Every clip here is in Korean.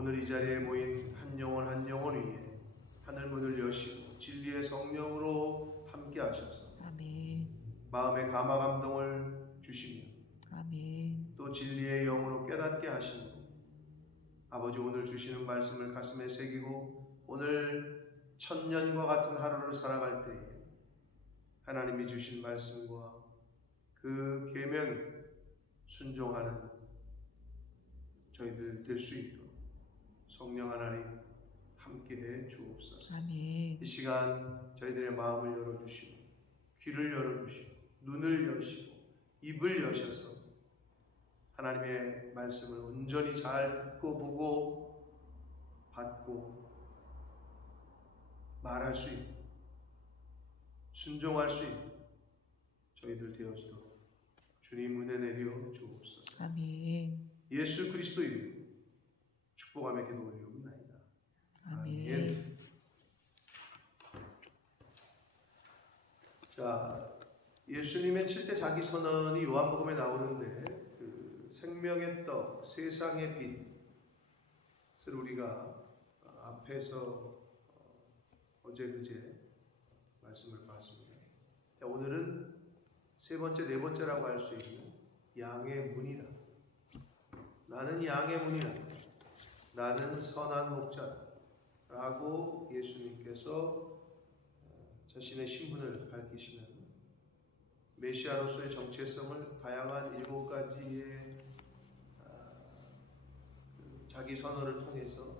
오늘 이 자리에 모인 한 영혼 한 영혼 위에 하늘 문을 여시고 진리의 성령으로 함께 하셔서 아멘. 마음의 감화 감동을 주시며 아멘. 또 진리의 영으로 깨닫게 하시고 아버지 오늘 주시는 말씀을 가슴에 새기고 오늘 천년과 같은 하루를 살아갈 때에 하나님이 주신 말씀과 그 계명에 순종하는 저희들 될 수 있도록 성령 하나님 함께해 주옵소서. 아멘. 이 시간 저희들의 마음을 열어주시고 귀를 열어주시고 눈을 여시고 입을 여셔서 하나님의 말씀을 온전히 잘 듣고 보고 받고 말할 수 있고 순종할 수 있고 저희들 되어지도록 주님 은혜 내려 주옵소서. 아멘. 예수 그리스도 이름으로 축복하며 기도 올리옵나이다. 아멘. 자, 예수님의 7대 자기 선언이 요한복음에 나오는데 그 생명의 떡, 세상의 빛을 우리가 앞에서 어제 그제 말씀을 봤습니다. 오늘은 세 번째, 네 번째라고 할 수 있는 양의 문이라. 나는 양의 문이라. 나는 선한 목자라고 예수님께서 자신의 신분을 밝히시는 메시아로서의 정체성을 다양한 7가지의 자기 선언을 통해서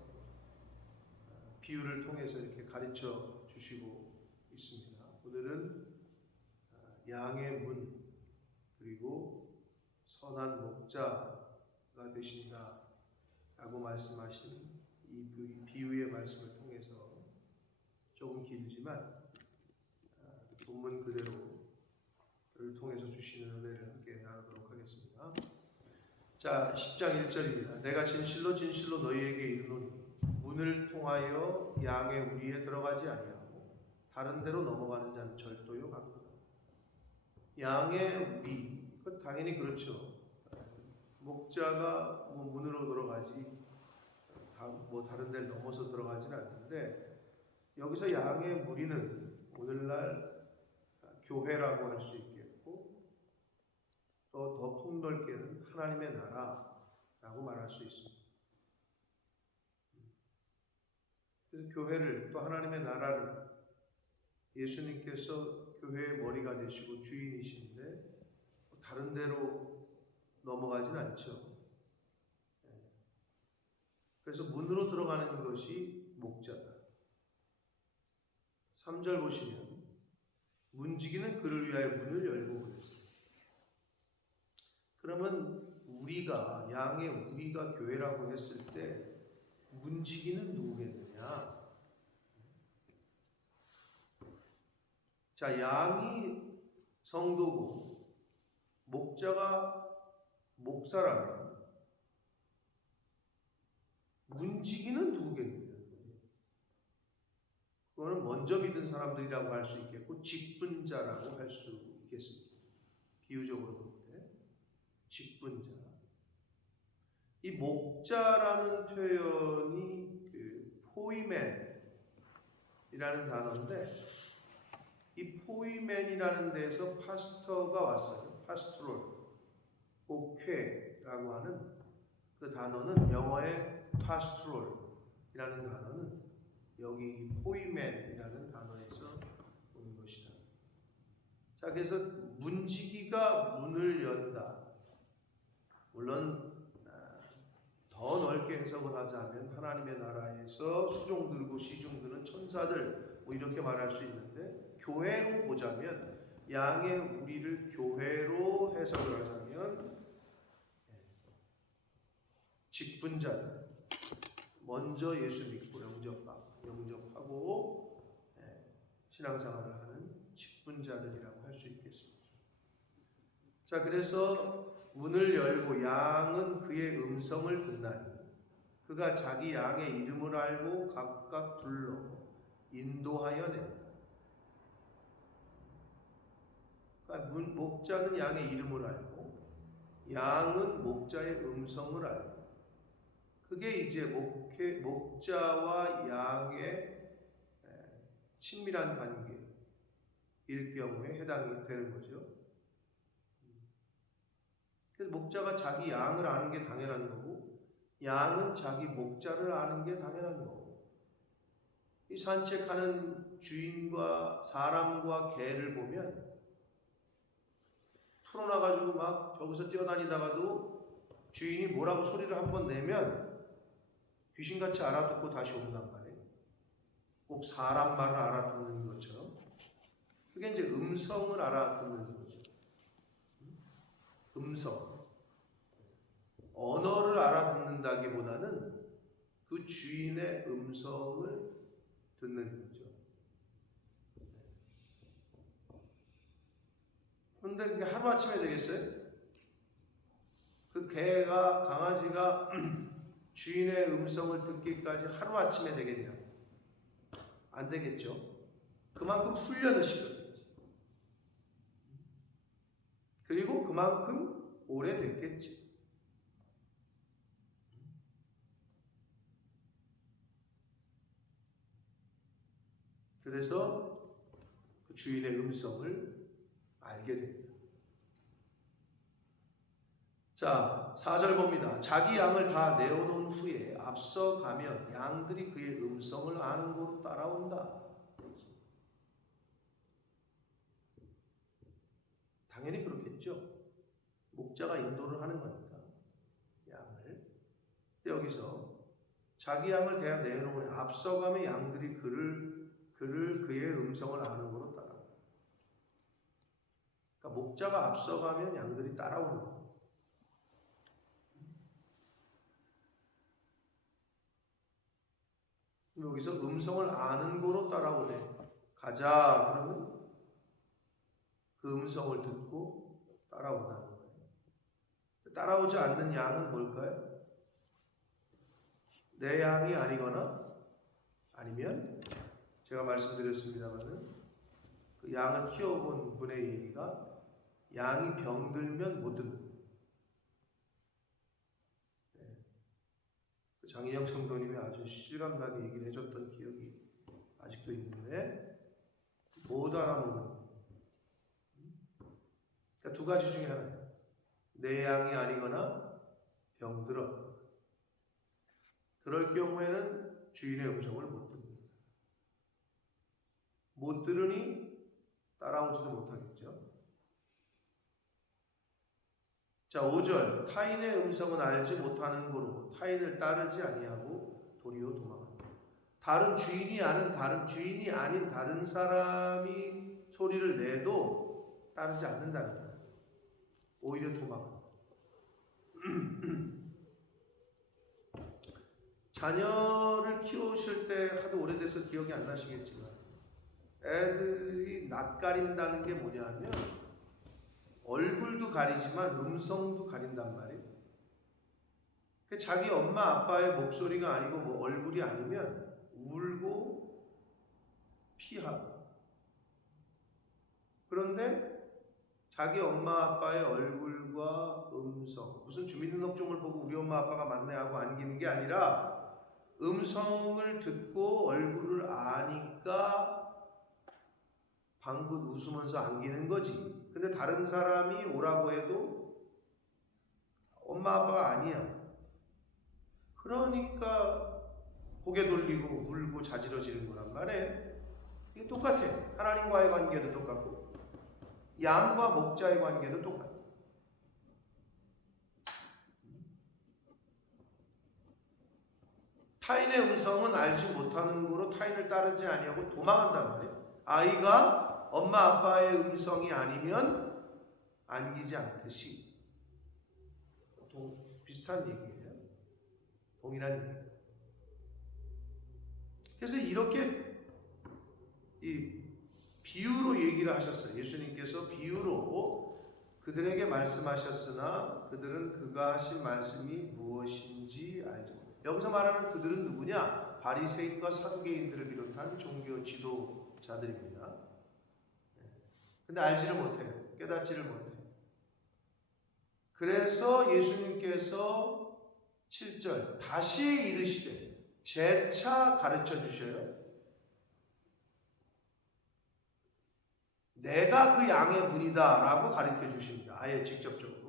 비유를 통해서 이렇게 가르쳐 주시고 있습니다. 오늘은 양의 문 그리고 선한 목자가 되신다 라고 말씀하신 이 비유의 말씀을 통해서 조금 길지만 본문 그대로를 통해서 주시는 은혜를 함께 나누도록 하겠습니다. 자, 10장 1절입니다. 내가 진실로 진실로 너희에게 이르노니 문을 통하여 양의 우리에 들어가지 아니하고 다른 데로 넘어가는 자는 절도요 강도다. 양의 우리, 그 당연히 그렇죠. 목자가 문으로 들어가지 다른 데를 넘어서 들어가지는 않는데 여기서 양의 무리는 오늘날 교회라고 할 수 있겠고 또 더 폭넓게는 하나님의 나라라고 말할 수 있습니다. 그래서 교회를 또 하나님의 나라를 예수님께서 교회의 머리가 되시고 주인이신데 다른 데로 넘어가진 않죠. 그래서 문으로 들어가는 것이 목자다. 3절 보시면 문지기는 그를 위하여 문을 열고 그랬어요. 그러면 우리가 양의 우리가 교회라고 했을 때 문지기는 누구겠느냐? 자, 양이 성도고 목자가 목사라면 문지기는 누구겠느냐? 그거는 먼저 믿은 사람들이라고 할 수 있겠고 직분자라고 할 수 있겠습니다. 비유적으로 볼 때 직분자. 이 목자라는 표현이 그 포이맨이라는 단어인데 이 포이맨이라는 데서 파스터가 왔어요. 파스트롤, 옥회라고 하는 그 단어는 영어의 파스트롤이라는 단어는 여기 포이맨이라는 단어에서 온 것이다. 자, 그래서 문지기가 문을 연다. 물론 더 넓게 해석을 하자면 하나님의 나라에서 수종들고 시중들은 천사들 뭐 이렇게 말할 수 있는데 교회로 보자면 양의 우리를 교회로 해석을 하자면 직분자들 먼저 예수 믿고 영접하고 신앙생활을 하는 직분자들이라고 할 수 있겠습니다. 자, 그래서 문을 열고 양은 그의 음성을 듣나니 그가 자기 양의 이름을 알고 각각 불러 인도하여 낸다. 그러니까 목자는 양의 이름을 알고 양은 목자의 음성을 알고 그게 이제 목자와 양의 친밀한 관계일 경우에 해당이 되는 거죠. 그래서 목자가 자기 양을 아는 게 당연한 거고, 양은 자기 목자를 아는 게 당연한 거고, 이 산책하는 주인과 사람과 개를 보면 풀어놔가지고 막 저기서 뛰어다니다가도 주인이 뭐라고 소리를 한번 내면 귀신같이 알아듣고 다시 온단 말이에요. 꼭 사람 말을 알아듣는 것처럼. 그게 이제 음성을 알아듣는 거죠. 음성. 언어를 알아듣는다기보다는 그 주인의 음성을 듣는 거죠. 그런데 그게 하루아침에 되겠어요? 그 개가, 강아지가 주인의 음성을 듣기까지 하루아침에 되겠냐? 안 되겠죠. 그만큼 훈련을 시켜야지. 그리고 그만큼 오래됐겠지. 그래서 그 주인의 음성을 알게 됩니다. 자, 4절 봅니다. 자기 양을 다 내어놓은 후에 앞서가면 양들이 그의 음성을 아는 곳으로 따라온다. 당연히 그렇겠죠. 목자가 인도를 하는 거니까 양을. 여기서 자기 양을 대한 내놓은 후에 앞서가면 양들이 그의 음성을 아는 곳으로 따라온다. 그러니까 목자가 앞서가면 양들이 따라오는 거예요. 여기서 음성을 아는 곳으로 따라오래. 가자. 그러면 그 음성을 듣고 따라온다는 거예요. 따라오지 않는 양은 뭘까요? 내 양이 아니거나 아니면 제가 말씀드렸습니다만은 그 양을 키워본 분의 얘기가 양이 병들면 못 듣는 거예요. 장인영 성도님이 아주 실감나게 얘기를 해줬던 기억이 아직도 있는데 못 알아먹는 거예요. 그러니까 두 가지 중에 하나예요. 내 양이 아니거나 병들어. 그럴 경우에는 주인의 음성을 못 듣습니다. 못 들으니 따라오지도 못하겠죠. 자, 5절 타인의 음성은 알지 못하는 고로 타인을 따르지 아니하고 도리어 도망한다. 다른 주인이 아닌 다른 사람이 소리를 내도 따르지 않는다는 거예요. 오히려 도망한다. 자녀를 키우실 때 하도 오래돼서 기억이 안 나시겠지만 애들이 낯가린다는 게 뭐냐면 얼굴도 가리지만 음성도 가린단 말이에요. 자기 엄마 아빠의 목소리가 아니고 뭐 얼굴이 아니면 울고 피하고. 그런데 자기 엄마 아빠의 얼굴과 음성, 무슨 주민등록증을 보고 우리 엄마 아빠가 맞네 하고 안기는 게 아니라 음성을 듣고 얼굴을 아니까 방긋 웃으면서 안기는 거지. 근데 다른 사람이 오라고 해도 엄마 아빠가 아니야. 그러니까 고개 돌리고 울고 자지러지는 거란 말이에요. 이게 똑같아. 하나님과의 관계도 똑같고 양과 목자의 관계도 똑같아. 타인의 음성은 알지 못하는 거로 타인을 따르지 아니하고 도망한단 말이에요. 아이가 엄마 아빠의 음성이 아니면 안기지 않듯이 비슷한 얘기예요. 동일한 얘기예요. 그래서 이렇게 이 비유로 얘기를 하셨어요. 예수님께서 비유로 그들에게 말씀하셨으나 그들은 그가 하신 말씀이 무엇인지 알지 못해요. 여기서 말하는 그들은 누구냐? 바리새인과 사두개인들을 비롯한 종교 지도자들입니다. 근데 알지를 못해요. 깨닫지를 못해요. 그래서 예수님께서 7절 다시 이르시되 재차 가르쳐 주셔요. 내가 그 양의 문이다 라고 가르쳐 주십니다. 아예 직접적으로.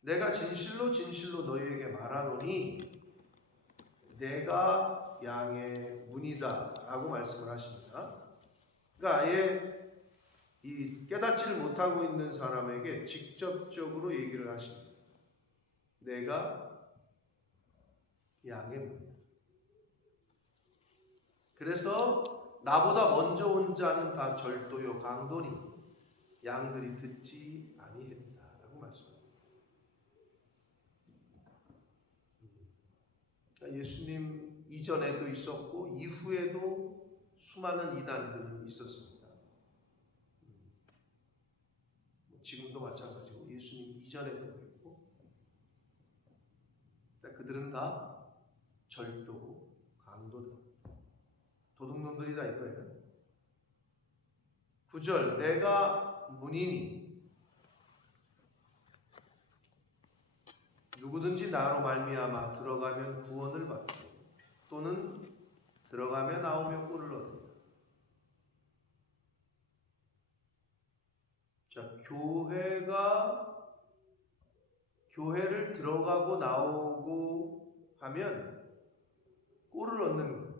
내가 진실로 진실로 너희에게 말하노니 내가 양의 문이다 라고 말씀을 하십니다. 그러니까 아예 이 깨닫지를 못하고 있는 사람에게 직접적으로 얘기를 하십니다. 내가 양의 문이다. 그래서 나보다 먼저 온 자는 다 절도요 강도니 양들이 듣지 아니했다라고 말씀합니다. 그러니까 예수님 이전에도 있었고 이후에도 수많은 이단들이 있었습니다. 지금도 마찬가지고 예수님 이전에도 그랬고 그들은 다 절도고 강도다. 도둑놈들이다 이거예요. 9절 내가 문이니 누구든지 나로 말미암아 들어가면 구원을 받고 또는 들어가며 나오며 꿀을 얻는다. 자, 교회를 들어가고 나오고 하면 꿀을 얻는 거예요.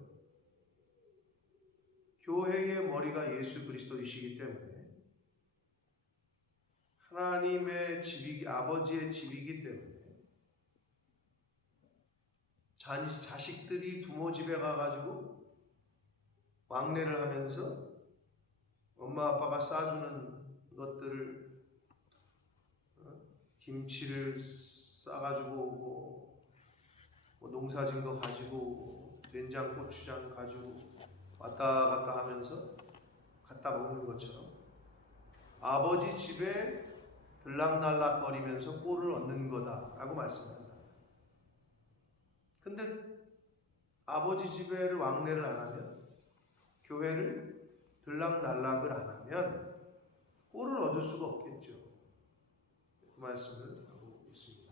교회의 머리가 예수 그리스도이시기 때문에 하나님의 집이기, 아버지의 집이기 때문에 자식들이 부모 집에 가가지고 왕래를 하면서 엄마 아빠가 싸주는 것들을 김치를 싸가지고 오고 농사진 거 가지고 오고 된장 고추장 가지고 왔다 갔다 하면서 갖다 먹는 것처럼 아버지 집에 들락날락거리면서 꼴을 얻는 거다라고 말씀합니다. 근데 아버지 집에를 왕래를 안 하면 교회를 들락날락을 안 하면 꼴을 얻을 수가 없겠죠. 그 말씀을 하고 있습니다.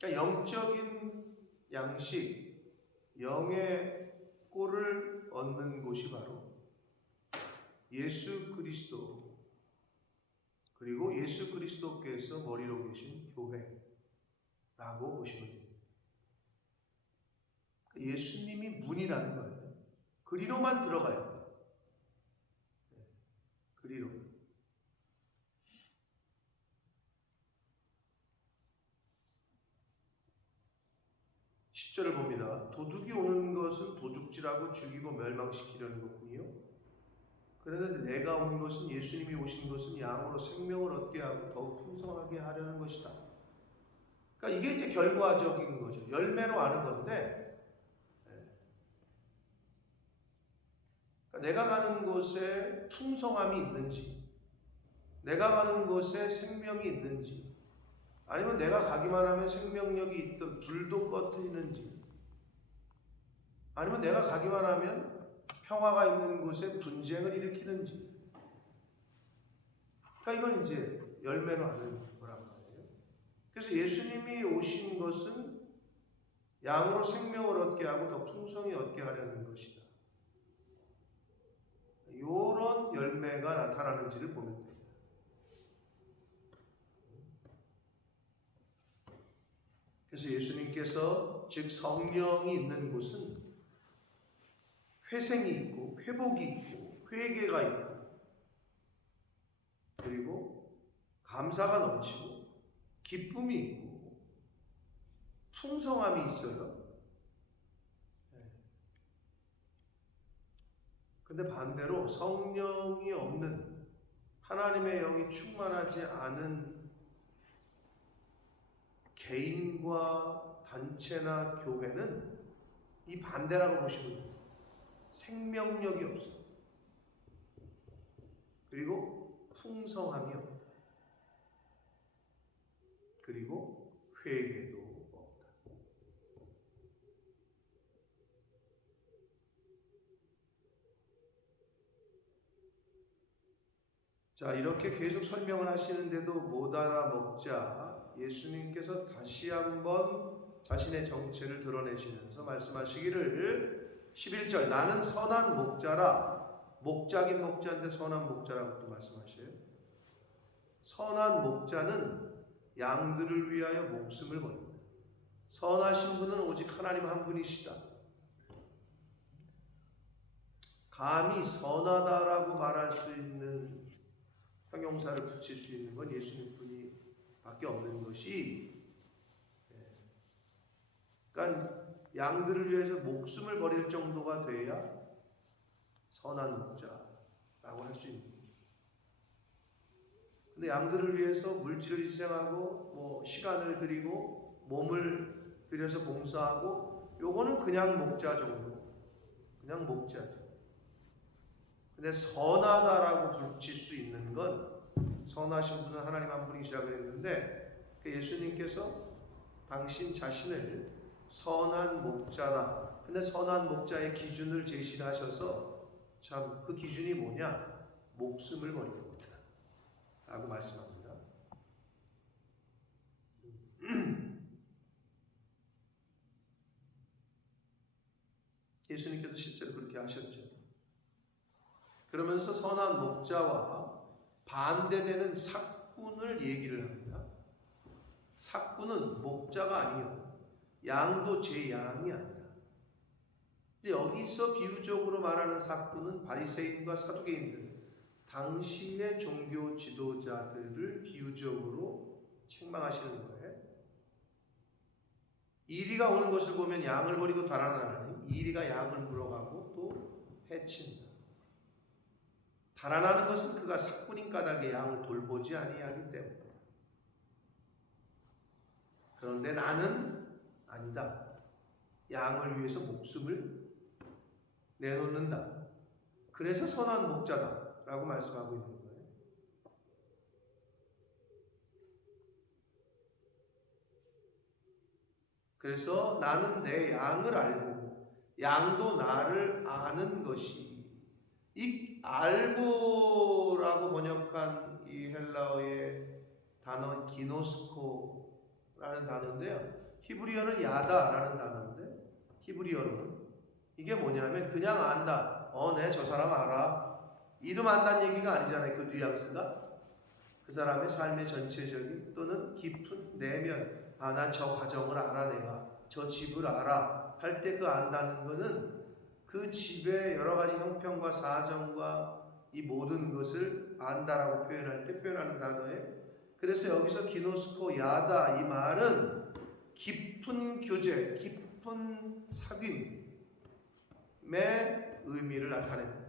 그러니까 영적인 양식, 영의 꼴을 얻는 곳이 바로 예수 그리스도 그리고 예수 그리스도께서 머리로 계신 교회라고 보시면 됩니다. 예수님이 문이라는 거예요. 그리로만 들어가요. 그리로. 10절을 봅니다. 도둑이 오는 것은 도둑질하고 죽이고 멸망시키려는 것뿐이요. 그런데 내가 온 것은 예수님이 오신 것은 양으로 생명을 얻게 하고 더욱 풍성하게 하려는 것이다. 그러니까 이게 이제 결과적인 거죠. 열매로 아는 건데 그러니까 내가 가는 곳에 풍성함이 있는지 내가 가는 곳에 생명이 있는지 아니면 내가 가기만 하면 생명력이 있던 불도 꺼뜨리는지 아니면 내가 가기만 하면 평화가 있는 곳에 분쟁을 일으키는지 그러니까 이건 이제 열매로 하는 거란 말이에요. 그래서 예수님이 오신 것은 양으로 생명을 얻게 하고 더 풍성히 얻게 하려는 것이다. 이런 열매가 나타나는지를 보면 됩니다. 그래서 예수님께서 즉 성령이 있는 곳은 회생이 있고 회복이 있고 회개가 있고 그리고 감사가 넘치고 기쁨이 있고 풍성함이 있어요. 근데 반대로 성령이 없는 하나님의 영이 충만하지 않은 개인과 단체나 교회는 이 반대라고 보시면 돼요. 생명력이 없어. 그리고 풍성함이 없다. 그리고 회개도 없다. 자, 이렇게 계속 설명을 하시는데도 못 알아먹자 예수님께서 다시 한번 자신의 정체를 드러내시면서 말씀하시기를 11절 나는 선한 목자라. 목자긴 목자인데 선한 목자라고 또 말씀하셔요. 선한 목자는 양들을 위하여 목숨을 버립니다. 선하신 분은 오직 하나님 한 분이시다. 감히 선하다라고 말할 수 있는 형용사를 붙일 수 있는 건 예수님 분이 밖에 없는 것이, 그러니까 양들을 위해서 목숨을 버릴 정도가 돼야 선한 목자라고 할 수 있는 거죠. 근데 양들을 위해서 물질을 희생하고 뭐 시간을 들이고 몸을 들여서 봉사하고 요거는 그냥 목자 정도, 그냥 목자죠. 근데 선하다라고 붙일 수 있는 건 선하신 분은 하나님 한 분이시라고 했는데 예수님께서 당신 자신을 선한 목자다. 근데 선한 목자의 기준을 제시하셔서 참 그 기준이 뭐냐? 목숨을 버리는 거다 라고 말씀합니다. 예수님께서 실제로 그렇게 하셨죠. 그러면서 선한 목자와 반대되는 삭군을 얘기를 합니다. 삭군은 목자가 아니요, 양도 제 양이 아니라. 여기서 비유적으로 말하는 삭군은 바리새인과 사두개인들, 당시의 종교 지도자들을 비유적으로 책망하시는 거예요. 이리가 오는 것을 보면 양을 버리고 달아나니 이리가 양을 물어가고 또 해친다. 달아나는 것은 그가 삭군인 까닭에 양을 돌보지 아니하기 때문에. 그런데 나는 아니다. 양을 위해서 목숨을 내놓는다. 그래서 선한 목자다 라고 말씀하고 있는 거예요. 그래서 나는 내 양을 알고 양도 나를 아는 것이, 이 알고라고 번역한 이 헬라어의 단어 기노스코라는 단어인데요. 히브리어는 야다라는 단어인데 히브리어로는 이게 뭐냐면 그냥 안다. 내 저 사람 알아. 이름 안다는 얘기가 아니잖아요. 그 뉘앙스가. 그 사람의 삶의 전체적인 또는 깊은 내면, 나 저 과정을 알아, 내가 저 집을 알아 할 때 그 안다는 거는 그 집의 여러 가지 형편과 사정과 이 모든 것을 안다라고 표현할 때 표현하는 단어예요. 그래서 여기서 기노스코 야다 이 말은 깊은 교제, 깊은 사귐의 의미를 나타냅니다.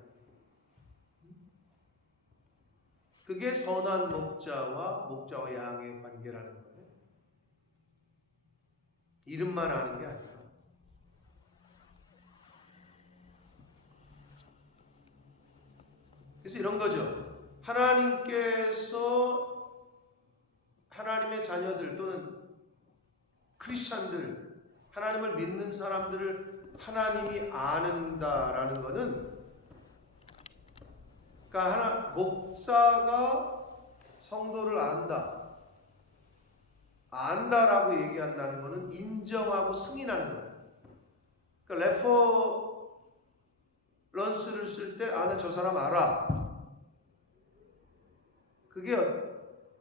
그게 선한 목자와 양의 관계라는 거예요. 이름만 아는 게 아니라. 그래서 이런 거죠. 하나님께서 하나님의 자녀들 또는 크리스찬들, 하나님을 믿는 사람들을 하나님이 아는다라는 것은, 그러니까 목사가 성도를 안다라고 얘기한다는 것은 인정하고 승인하는 거예요. 그러니까 레퍼런스를 쓸 때 나 저 사람 알아. 그게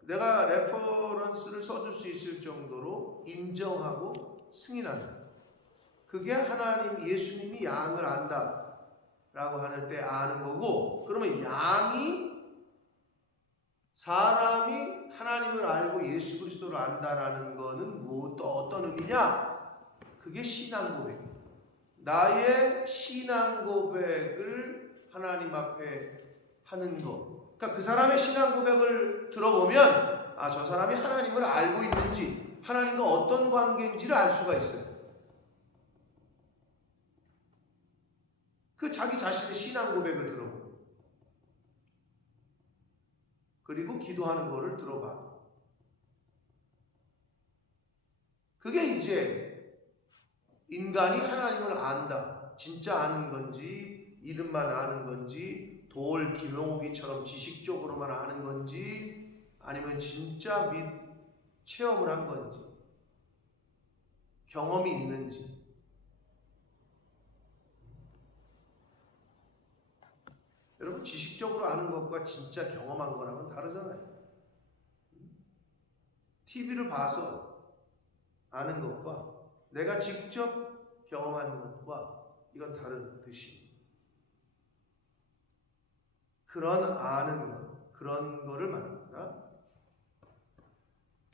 내가 레퍼런스를 써줄 수 있을 정도로 인정하고 승인하는 거예요. 그게 하나님, 예수님이 양을 안다 라고 할 때 아는 거고, 그러면 사람이 하나님을 알고 예수 그리스도를 안다라는 거는 또 어떤 의미냐? 그게 신앙 고백이에요. 나의 신앙 고백을 하나님 앞에 하는 것. 그러니까 그 사람의 신앙 고백을 들어보면 저 사람이 하나님을 알고 있는지, 하나님과 어떤 관계인지를 알 수가 있어요. 그 자기 자신의 신앙 고백을 들어보고, 그리고 기도하는 거를 들어봐. 그게 이제 인간이 하나님을 안다. 진짜 아는 건지, 이름만 아는 건지, 돌 김용옥이처럼 지식적으로만 아는 건지 아니면 진짜 체험을 한 건지 경험이 있는지. 여러분 지식적으로 아는 것과 진짜 경험한 거랑은 다르잖아요. TV를 봐서 아는 것과 내가 직접 경험하는 것과 이건 다른 듯이 그런 아는 것, 그런 거를 말합니다.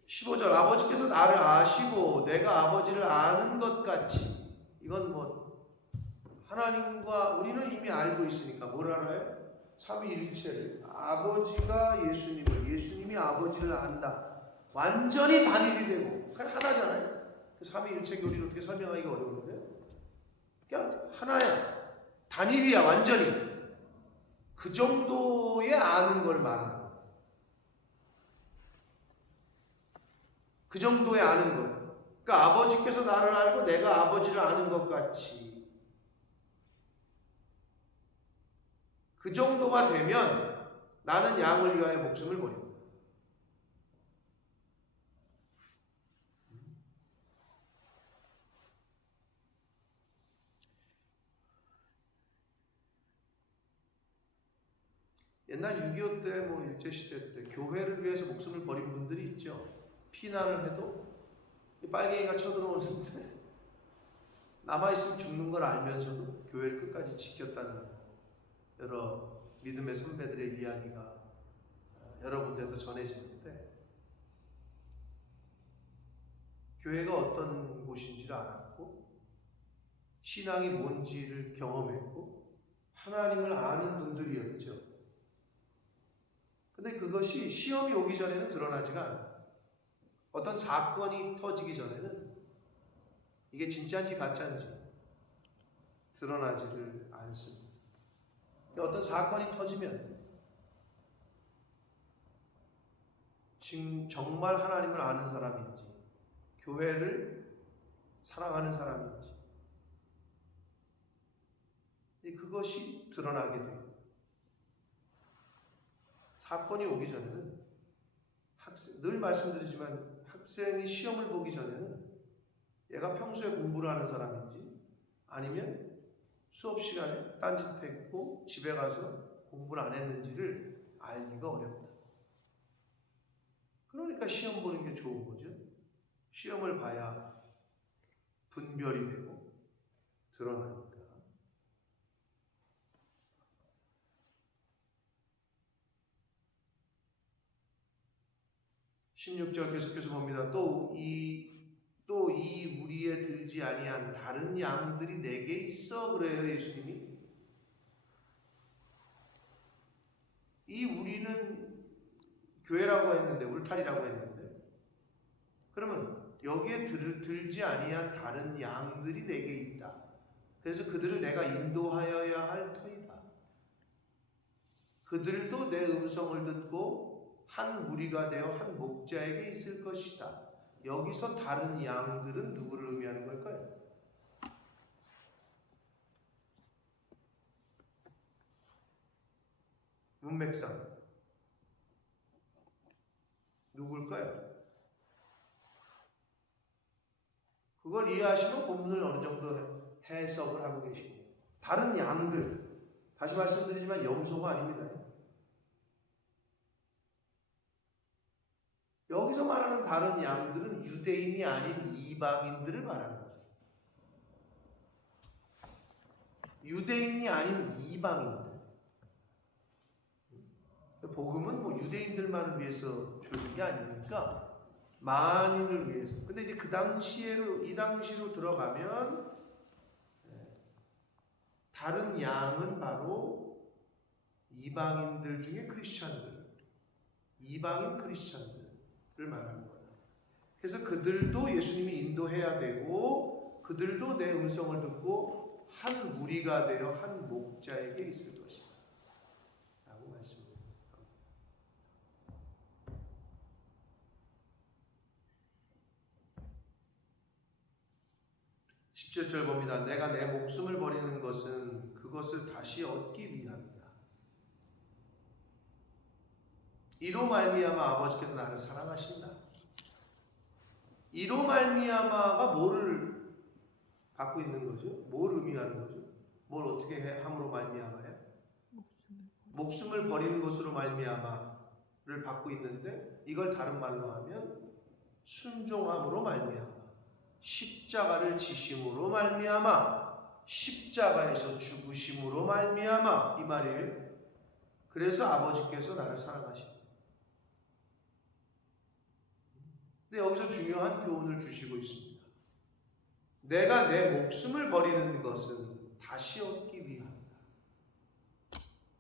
15절 아버지께서 나를 아시고 내가 아버지를 아는 것 같이. 이건 뭐 하나님과 우리는 이미 알고 있으니까 뭘 알아요? 삼위일체를. 아버지가 예수님을, 예수님이 아버지를 안다. 완전히 단일이 되고 그냥 하나잖아요. 삼위일체 교리를 어떻게 설명하기가 어려운데 그냥 하나야. 단일이야 완전히. 그 정도의 아는 걸 말하는 거예요. 그 정도의 아는 것. 그러니까 아버지께서 나를 알고 내가 아버지를 아는 것 같이. 그 정도가 되면 나는 양을 위하여 목숨을 버립니다. 옛날 6.25 때, 뭐 일제시대 때 교회를 위해서 목숨을 버린 분들이 있죠. 피난을 해도 빨갱이가 쳐들어오는데 남아있으면 죽는 걸 알면서도 교회를 끝까지 지켰다는 여러 믿음의 선배들의 이야기가 여러 군데서 전해지는데 교회가 어떤 곳인지를 알았고 신앙이 뭔지를 경험했고 하나님을 아는 분들이었죠. 근데 그것이 시험이 오기 전에는 드러나지가 않아요. 어떤 사건이 터지기 전에는 이게 진짜인지 가짜인지 드러나지를 않습니다. 어떤 사건이 터지면 지금 정말 하나님을 아는 사람인지 교회를 사랑하는 사람인지 그것이 드러나게 돼요. 사건이 오기 전에는 늘 말씀드리지만 학생이 시험을 보기 전에는 얘가 평소에 공부를 하는 사람인지 아니면 수업 시간에 딴짓했고 집에 가서 공부를 안 했는지를 알기가 어렵다. 그러니까 시험 보는 게 좋은 거죠. 시험을 봐야 분별이 되고 드러나니까. 16절 계속해서 봅니다. 또 이 무리에 들지 아니한 다른 양들이 내게 있어. 그래요 예수님이. 이 우리는 교회라고 했는데 울타리라고 했는데 그러면 여기에 들지 아니한 다른 양들이 내게 있다. 그래서 그들을 내가 인도하여야 할 터이다. 그들도 내 음성을 듣고 한 무리가 되어 한 목자에게 있을 것이다. 여기서 다른 양들은 누구를 의미하는 걸까요? 문맥상 누굴까요? 그걸 이해하시면 본문을 어느 정도 해석을 하고 계십니다. 다른 양들, 다시 말씀드리지만 염소가 아닙니다. 여기서 말하는 다른 양들은 유대인이 아닌 이방인들을 말하는 거예요. 유대인이 아닌 이방인들. 복음은 뭐 유대인들만을 위해서 주어진 게 아니니까 만인을 위해서. 근데 이제 이 당시로 들어가면 다른 양은 바로 이방인들 중에 크리스찬들, 이방인 크리스찬들을 말하는 거예요. 그래서 그들도 예수님이 인도해야 되고 그들도 내 음성을 듣고 한 무리가 되어 한 목자에게 있을 것이다 라고 말씀합니다. 17절 봅니다. 내가 내 목숨을 버리는 것은 그것을 다시 얻기 위함이다. 이로 말미암아 아버지께서 나를 사랑하신다. 이로 말미암아가 뭐를 갖고 있는 거죠? 뭘 의미하는 거죠? 뭘 어떻게 함으로 말미암아요? 목숨을 버리는 것으로 말미암아를 받고 있는데, 이걸 다른 말로 하면 순종함으로 말미암아, 십자가를 지심으로 말미암아, 십자가에서 죽으심으로 말미암아, 이 말이에요. 그래서 아버지께서 나를 사랑하신다. 근데 여기서 중요한 교훈을 주시고 있습니다. 내가 내 목숨을 버리는 것은 다시 얻기 위함이다.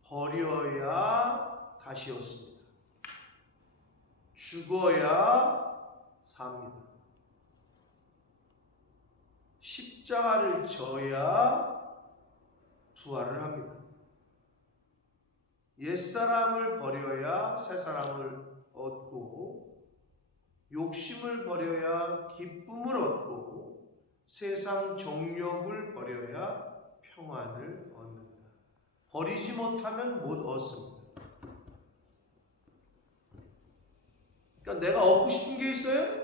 버려야 다시 얻습니다. 죽어야 삽니다. 십자가를 져야 부활을 합니다. 옛사람을 버려야 새사람을 얻고, 욕심을 버려야 기쁨을 얻고, 세상 정욕을 버려야 평안을 얻는다. 버리지 못하면 못 얻습니다. 그러니까 내가 얻고 싶은 게 있어요?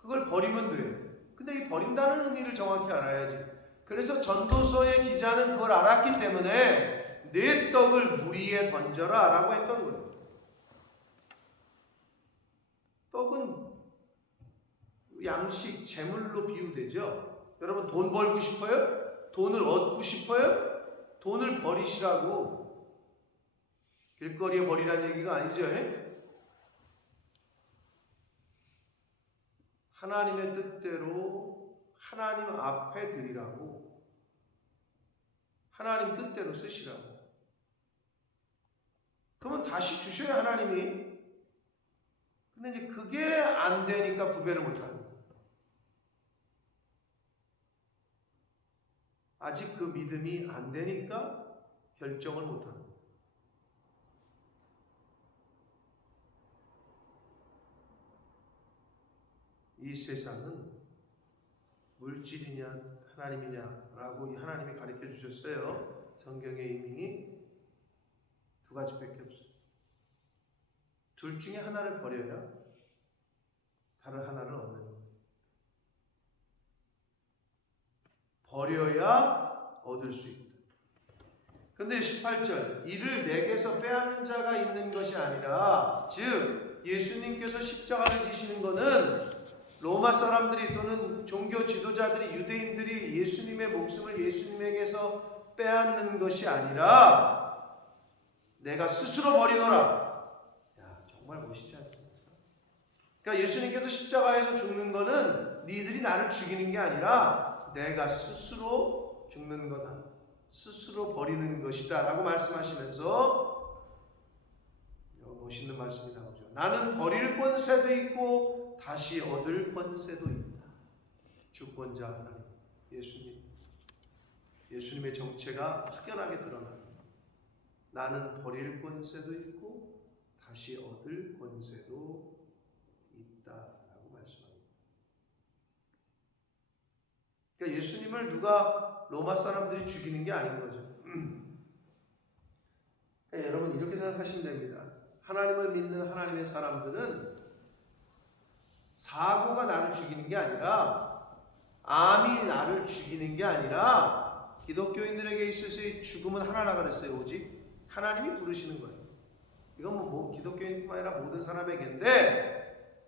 그걸 버리면 돼요. 근데 이 버린다는 의미를 정확히 알아야지. 그래서 전도서의 기자는 그걸 알았기 때문에 내 떡을 물 위에 던져라 라고 했던 거예요. 떡은 양식, 재물로 비유되죠. 여러분 돈 벌고 싶어요? 돈을 얻고 싶어요? 돈을 버리시라고. 길거리에 버리라는 얘기가 아니죠. 하나님의 뜻대로 하나님 앞에 드리라고. 하나님 뜻대로 쓰시라고. 그러면 다시 주셔야 하나님이. 근데 이제 그게 안 되니까 구별을 못하는 거예요. 아직 그 믿음이 안 되니까 결정을 못하는 거예요. 이 세상은 물질이냐 하나님이냐라고 하나님이 가르쳐 주셨어요. 성경에 이미 두 가지밖에 없어요. 둘 중에 하나를 버려야 다른 하나를 얻는 거예요. 버려야 얻을 수 있다. 근데 18절, 이를 내게서 빼앗는 자가 있는 것이 아니라, 즉 예수님께서 십자가를 지시는 것은 로마 사람들이 또는 종교 지도자들이, 유대인들이 예수님의 목숨을 예수님에게서 빼앗는 것이 아니라 내가 스스로 버리노라. 야, 정말 멋있지 않습니까? 그러니까 예수님께서 십자가에서 죽는 거는 니들이 나를 죽이는 게 아니라 내가 스스로 죽는 거다. 스스로 버리는 것이다 라고 말씀하시면서 멋있는 말씀이 나오죠. 나는 버릴 권세도 있고 다시 얻을 권세도 있다. 주권자 하나님, 예수님의 정체가 확연하게 드러납니다. 나는 버릴 권세도 있고 다시 얻을 권세도 있다라고 말씀합니다. 그러니까 예수님을 누가 로마 사람들이 죽이는 게 아닌 거죠. 그러니까 여러분 이렇게 생각하시면 됩니다. 하나님을 믿는 하나님의 사람들은 사고가 나를 죽이는 게 아니라, 암이 나를 죽이는 게 아니라, 기독교인들에게 있어서의 죽음은 하나라 그랬어요. 오직 하나님이 부르시는 거예요. 이건 뭐 기독교인뿐만 아니라 모든 사람에게인데,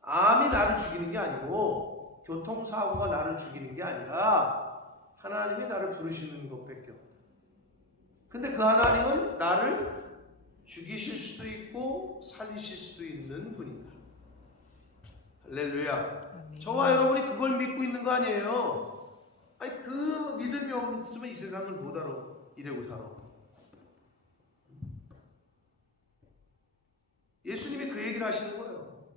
암이 나를 죽이는 게 아니고 교통사고가 나를 죽이는 게 아니라 하나님이 나를 부르시는 것밖에 없다. 근데 그 하나님은 나를 죽이실 수도 있고 살리실 수도 있는 분이다. 할렐루야. 저와 여러분이 그걸 믿고 있는 거 아니에요. 아니 그 믿음이 없으면 이 세상을 못 알아. 이래고 살아. 예수님이 그 얘기를 하시는 거예요.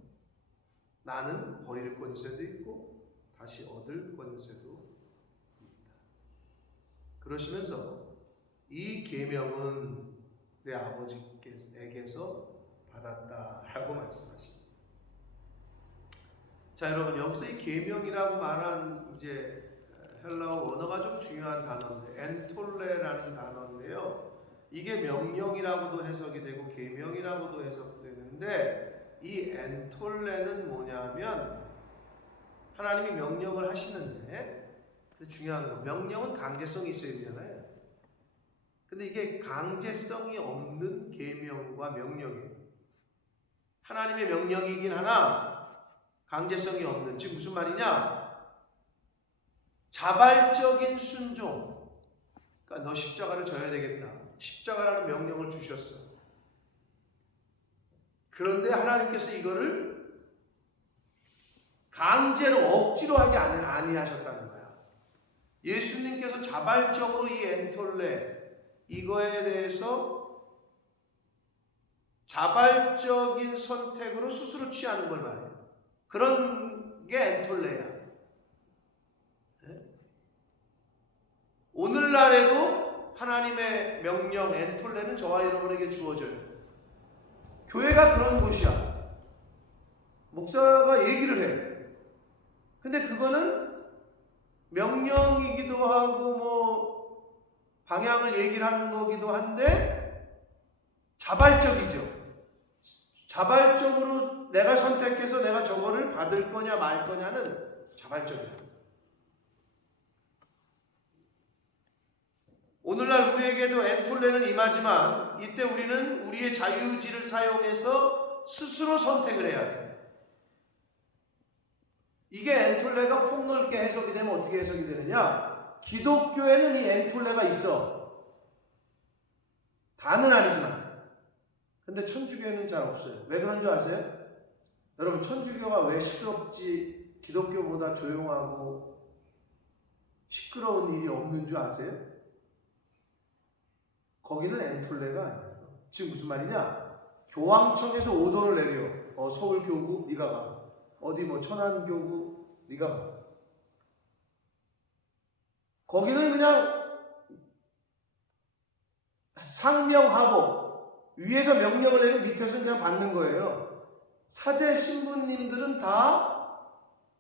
나는 버릴 권세도 있고 다시 얻을 권세도 있다. 그러시면서 이 계명은 내 아버지께서 받았다라고 말씀하십니다. 자, 여러분 여기서 이 계명이라고 말한 이제 헬라어 언어가 좀 중요한 단어인데 엔톨레라는 단어인데요. 이게 명령이라고도 해석이 되고 계명이라고도 해석되는데 이 엔톨레는 뭐냐면 하나님이 명령을 하시는데 중요한 거 명령은 강제성이 있어야 되잖아요. 근데 이게 강제성이 없는 계명과 명령이에요. 하나님의 명령이긴 하나 강제성이 없는. 즉 무슨 말이냐? 자발적인 순종. 그러니까 너 십자가를 져야 되겠다. 십자가라는 명령을 주셨어. 그런데 하나님께서 이거를 강제로 억지로 하지 아니하셨다는 거야. 예수님께서 자발적으로 이 엔톨레 이거에 대해서 자발적인 선택으로 스스로 취하는 걸 말해요. 그런 게 엔톨레야. 네? 오늘날에도 하나님의 명령 엔톨레는 저와 여러분에게 주어져요. 교회가 그런 곳이야. 목사가 얘기를 해. 근데 그거는 명령이기도 하고 뭐 방향을 얘기를 하는 거기도 한데 자발적이죠. 자발적으로 내가 선택해서 내가 저거를 받을 거냐 말 거냐는 자발적이야. 오늘날 우리에게도 엔톨레는 임하지만 이때 우리는 우리의 자유의지를 사용해서 스스로 선택을 해야 돼. 이게 엔톨레가 폭넓게 해석이 되면 어떻게 해석이 되느냐? 기독교에는 이 엔톨레가 있어. 다는 아니지만. 근데 천주교에는 잘 없어요. 왜 그런 줄 아세요? 여러분 천주교가 왜 시끄럽지 기독교보다 조용하고 시끄러운 일이 없는 줄 아세요? 거기는 엔톨레가 아니에요. 지금 무슨 말이냐? 교황청에서 오더를 내려. 서울교구 네가 가. 어디 뭐 천안교구 네가 가. 거기는 그냥 상명하복. 위에서 명령을 내리면 밑에서 그냥 받는 거예요. 사제 신부님들은 다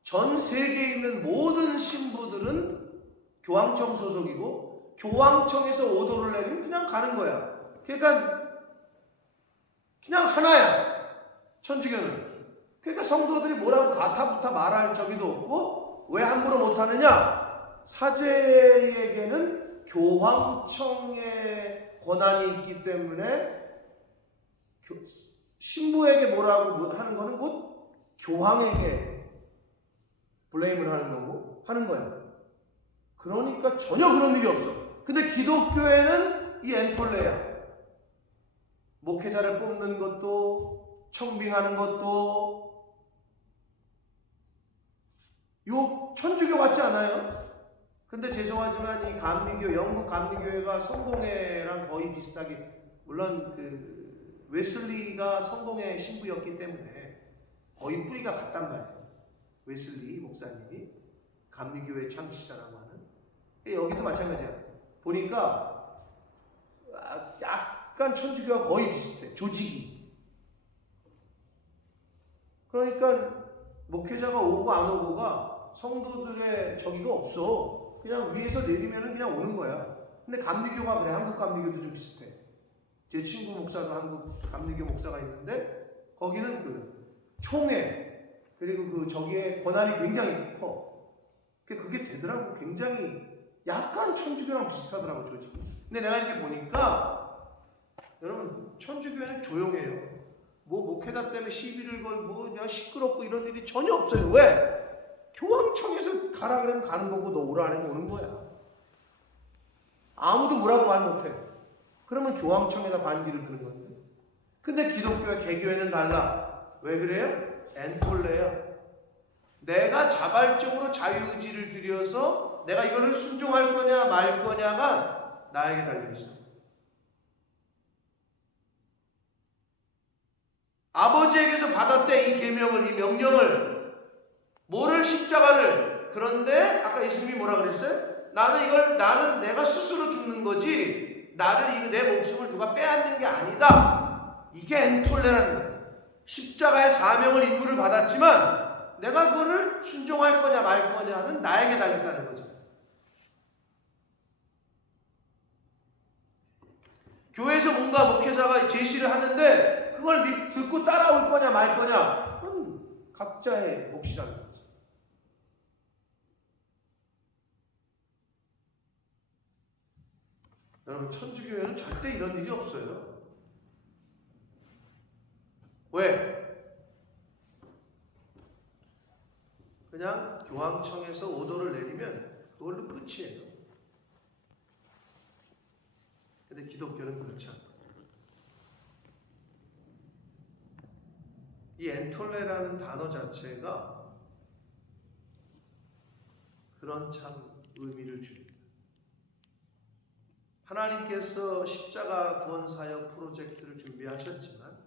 전 세계에 있는 모든 신부들은 교황청 소속이고 교황청에서 오더를 내리면 그냥 가는 거야. 그러니까 그냥 하나야. 천주교는. 그러니까 성도들이 뭐라고 가타부타 말할 적이도 없고 왜 함부로 못하느냐? 사제에게는 교황청의 권한이 있기 때문에 신부에게 뭐라고 하는 거는 곧 교황에게 블레임을 하는 거고 하는 거야. 그러니까 전혀 그런 일이 없어. 근데 기독교에는 이 엔톨레야. 목회자를 뽑는 것도 청빙하는 것도 요 천주교 같지 않아요? 근데 죄송하지만 이 감리교, 영국 감리교회가 성공회랑 거의 비슷하게, 물론 그 웨슬리가 성공회 신부였기 때문에 거의 뿌리가 같단 말이에요. 웨슬리 목사님이 감리교회 창시자라고 하는. 여기도 마찬가지야. 보니까 약간 천주교와 거의 비슷해. 조직이. 그러니까 목회자가 오고 안 오고가 성도들의 저기가 없어. 그냥 위에서 내리면은 그냥 오는 거야. 근데 감리교가 그래. 한국 감리교도 좀 비슷해. 제 친구 목사도 한국 감리교 목사가 있는데 거기는 그 총회 그리고 그 저기에 권한이 굉장히 커. 그게 되더라고. 굉장히 약간 천주교랑 비슷하더라고 조직이. 근데 내가 이렇게 보니까 여러분 천주교회는 조용해요. 뭐 목회자 때문에 시비를 걸고 시끄럽고 이런 일이 전혀 없어요. 왜? 교황청에서 가라 그러면 가는 거고 너 오라 하면 오는 거야. 아무도 뭐라고 말 못해. 그러면 교황청에다 반기를 드는 건데. 근데 기독교와 개교회는 달라. 왜 그래요? 엔톨레야. 내가 자발적으로 자유의지를 들여서 내가 이거를 순종할 거냐 말 거냐가 나에게 달려있어. 아버지에게서 받았대. 이 계명을, 이 명령을. 뭐를? 십자가를. 그런데 아까 예수님이 뭐라 그랬어요? 나는 내가 스스로 죽는 거지 내 목숨을 누가 빼앗는 게 아니다. 이게 엔톨레라는 거예요. 십자가의 사명을 임무를 받았지만 내가 그거를 순종할 거냐 말 거냐는 나에게 달렸다는 거죠. 교회에서 뭔가 목회자가 제시를 하는데 그걸 듣고 따라올 거냐 말 거냐, 그건 각자의 몫이라는 거지. 여러분, 천주교회는 절대 이런 일이 없어요. 왜? 그냥 교황청에서 오더를 내리면 그걸로 끝이에요. 근데 기독교는 그렇지 않다. 이 엔톨레라는 단어 자체가 그런 참 의미를 줍니다. 하나님께서 십자가 구원 사역 프로젝트를 준비하셨지만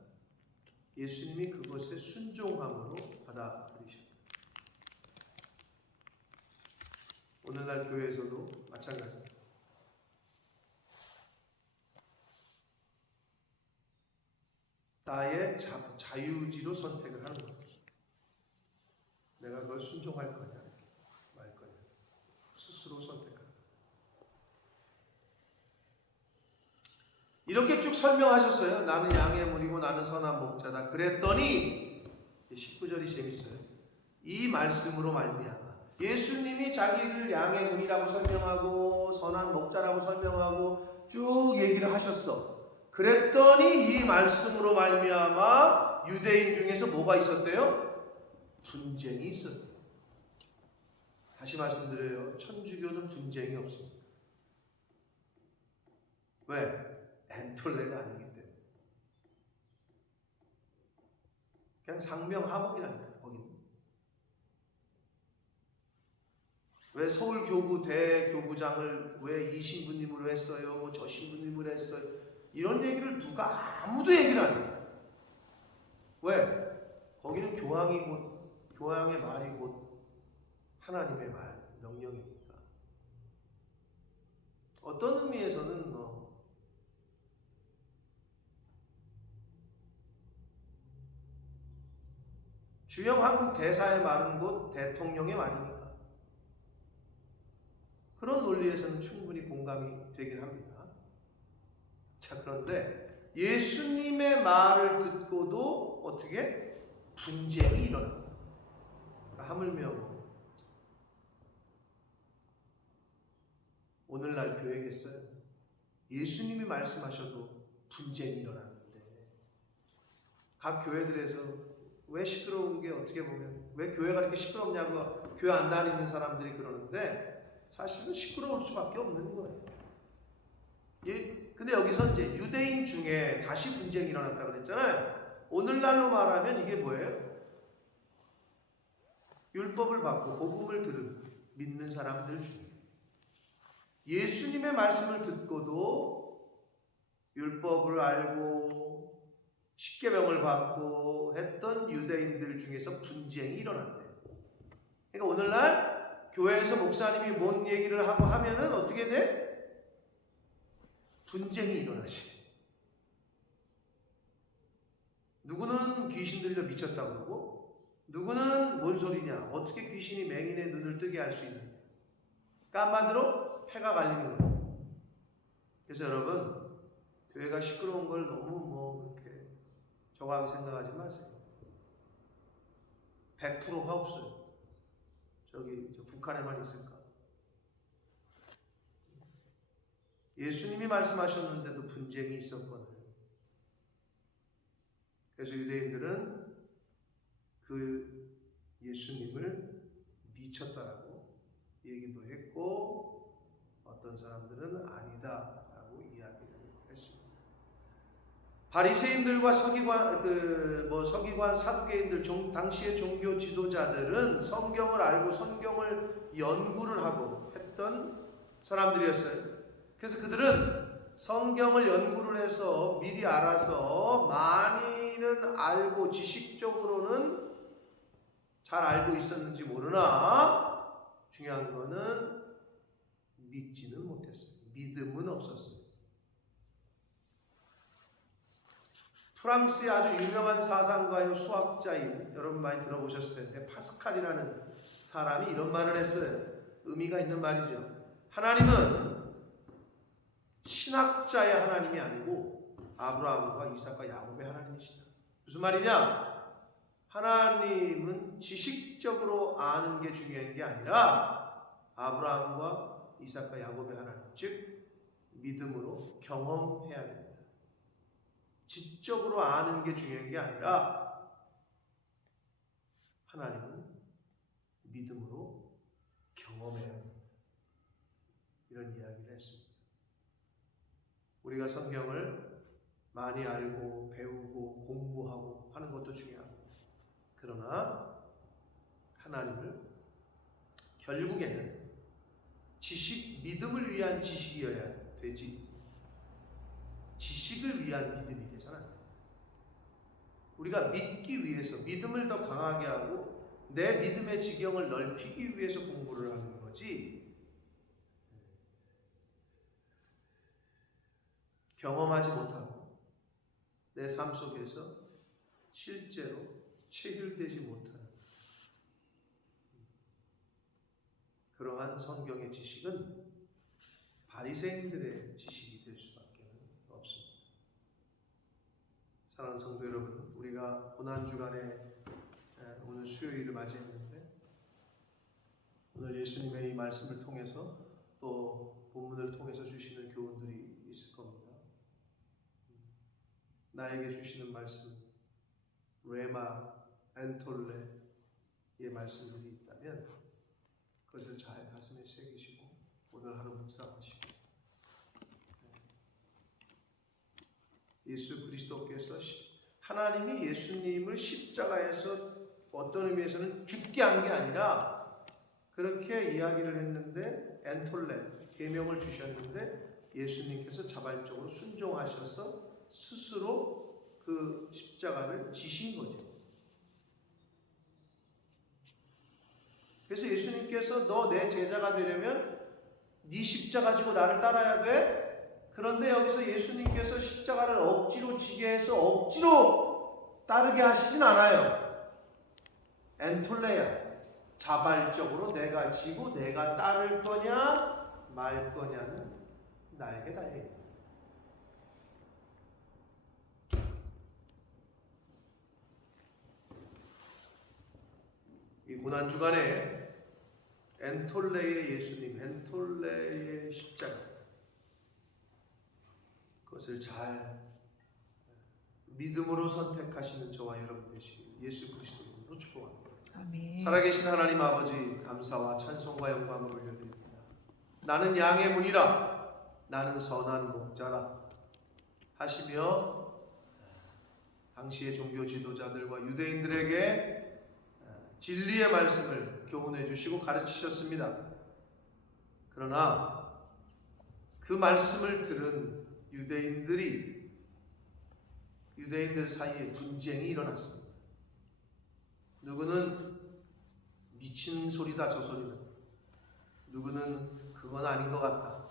예수님이 그것에 순종함으로 받아들이셨다. 오늘날 교회에서도 마찬가지입니다. 나의 자유의지로 선택을 하는 겁니다. 내가 그걸 순종할 거냐 말 거냐, 스스로 선택하는 거예요. 이렇게 쭉 설명하셨어요. 나는 양의 문이고 나는 선한 목자다. 그랬더니 19절이 재밌어요. 이 말씀으로 말미암아 예수님이 자기를 양의 문이라고 설명하고 선한 목자라고 설명하고 쭉 얘기를 하셨어. 그랬더니 이 말씀으로 말미암아 유대인 중에서 뭐가 있었대요? 분쟁이 있었대요. 다시 말씀드려요. 천주교는 분쟁이 없습니다. 왜? 엔톨레가 아니기 때문에. 그냥 상명하복이라니까 거기는. 왜 서울교구 대교구장을 왜 이 신부님으로 했어요? 뭐 저 신부님으로 했어요? 이런 얘기를 누가 아무도 얘기를 안 해요. 왜? 거기는 교황이 곧, 교황의 말이 곧 하나님의 말, 명령이니까. 어떤 의미에서는 주영 한국 대사의 말은 곧 대통령의 말이니까. 그런 논리에서는 충분히 공감이 되긴 합니다. 자, 그런데 예수님의 말을 듣고도 어떻게? 분쟁이 일어납니다. 그러니까 하물며 오늘날 교회겠어요? 예수님이 말씀하셔도 분쟁이 일어나는데 각 교회들에서 왜 시끄러운 게 어떻게 보면 왜 교회가 이렇게 시끄럽냐고 교회 안 다니는 사람들이 그러는데 사실은 시끄러울 수밖에 없는 거예요. 근데 여기서 이제 유대인 중에 다시 분쟁이 일어났다 그랬잖아요. 오늘날로 말하면 이게 뭐예요? 율법을 받고 복음을 들은 믿는 사람들 중에 예수님의 말씀을 듣고도 율법을 알고 십계명을 받고 했던 유대인들 중에서 분쟁이 일어났대요. 그러니까 오늘날 교회에서 목사님이 뭔 얘기를 하고 하면은 어떻게 돼? 분쟁이 일어나지. 누구는 귀신 들려 미쳤다고 그러고 누구는 뭔 소리냐, 어떻게 귀신이 맹인의 눈을 뜨게 할 수 있느냐. 한마디로 패가 갈리는 거예요. 그래서 여러분, 교회가 시끄러운 걸 너무 그렇게 저하게 생각하지 마세요. 100%가 없어요. 저 북한에만 있을까? 예수님이 말씀하셨는데도 분쟁이 있었거든요. 그래서 유대인들은 그 예수님을 미쳤다라고 얘기도 했고 어떤 사람들은 아니다라고 이야기를 했습니다. 바리새인들과 서기관 사두개인들 당시의 종교 지도자들은 성경을 알고 성경을 연구를 하고 했던 사람들이었어요. 그래서 그들은 성경을 연구를 해서 미리 알아서 많이는 알고 지식적으로는 잘 알고 있었는지 모르나 중요한 거는 믿지는 못했어요. 믿음은 없었어요. 프랑스의 아주 유명한 사상가요 수학자인, 여러분 많이 들어보셨을 텐데 파스칼이라는 사람이 이런 말을 했어요. 의미가 있는 말이죠. 하나님은 신학자의 하나님이 아니고 아브라함과 이삭과 야곱의 하나님이시다. 무슨 말이냐? 하나님은 지식적으로 아는 게 중요한 게 아니라 아브라함과 이삭과 야곱의 하나님, 즉 믿음으로 경험해야 됩니다. 지적으로 아는 게 중요한 게 아니라 하나님은 믿음으로 경험해야 합니다. 이런 이야기를 했습니다. 우리가 성경을 많이 알고 배우고 공부하고 하는 것도 중요합니다. 그러나 하나님을 결국에는 믿음을 위한 지식이어야 되지, 지식을 위한 믿음이 되잖아요. 우리가 믿기 위해서 믿음을 더 강하게 하고 내 믿음의 지경을 넓히기 위해서 공부를 하는 거지, 경험하지 못하고 내 삶 속에서 실제로 체결되지 못하는 그러한 성경의 지식은 바리새인들의 지식이 될 수밖에 없습니다. 사랑하는 성도 여러분, 우리가 고난주간에 오늘 수요일을 맞이했는데 오늘 예수님의 이 말씀을 통해서 또 본문을 통해서 주시는 교훈들이 있을 겁니다. 나에게 주시는 말씀, 레마, 엔톨레의 말씀들이 있다면 그것을 잘 가슴에 새기시고 오늘 하루 묵상하시고 예수 그리스도께서 하나님이 예수님을 십자가에서 어떤 의미에서는 죽게 한 게 아니라 그렇게 이야기를 했는데 엔톨레, 계명을 주셨는데 예수님께서 자발적으로 순종하셔서 스스로 그 십자가를 지신 거죠. 그래서 예수님께서 너 내 제자가 되려면 네 십자가 지고 나를 따라야 돼. 그런데 여기서 예수님께서 십자가를 억지로 지게 해서 억지로 따르게 하시진 않아요. 엔톨레야, 자발적으로 내가 지고 내가 따를 거냐 말 거냐는 나에게 달려있다. 이 고난주간에 엔톨레의 예수님, 엔톨레의 십자가, 그것을 잘 믿음으로 선택하시는 저와 여러분 되시길 예수 그리스도 이름으로 축복합니다. 아멘. 살아계신 하나님 아버지, 감사와 찬송과 영광을 올려드립니다. 나는 양의 문이라, 나는 선한 목자라 하시며 당시의 종교 지도자들과 유대인들에게 진리의 말씀을 교훈해 주시고 가르치셨습니다. 그러나 그 말씀을 들은 유대인들 사이에 분쟁이 일어났습니다. 누구는 미친 소리다 저 소리는, 누구는 그건 아닌 것 같다.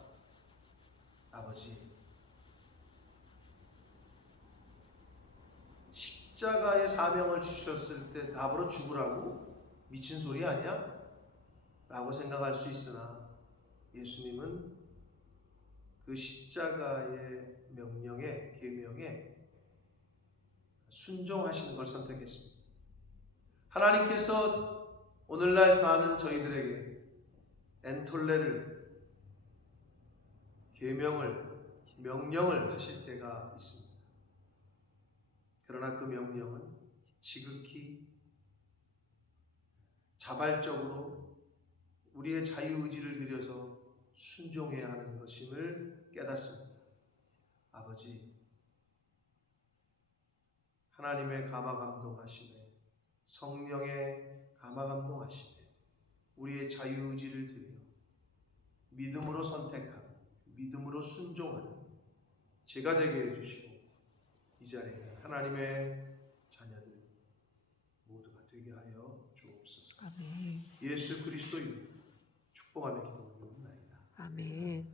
아버지, 십자가의 사명을 주셨을 때 나보러 죽으라고? 미친 소리 아니야? 라고 생각할 수 있으나 예수님은 그 십자가의 명령에, 계명에 순종하시는 걸 선택했습니다. 하나님께서 오늘날 사는 저희들에게 엔톨레를, 계명을, 명령을 하실 때가 있습니다. 그러나 그 명령은 지극히 자발적으로 우리의 자유의지를 들여서 순종해야 하는 것임을 깨닫습니다. 아버지, 하나님의 감화감동하심에, 성령의 감화감동하심에 우리의 자유의지를 들여 믿음으로 선택하고 믿음으로 순종하는 제가 되게 해주시고 이 자리에 하나님의 자녀들 모두가 되게 하여 주옵소서. 아멘. 예수 그리스도 이름으로 축복하며 기도드립니다. 아멘.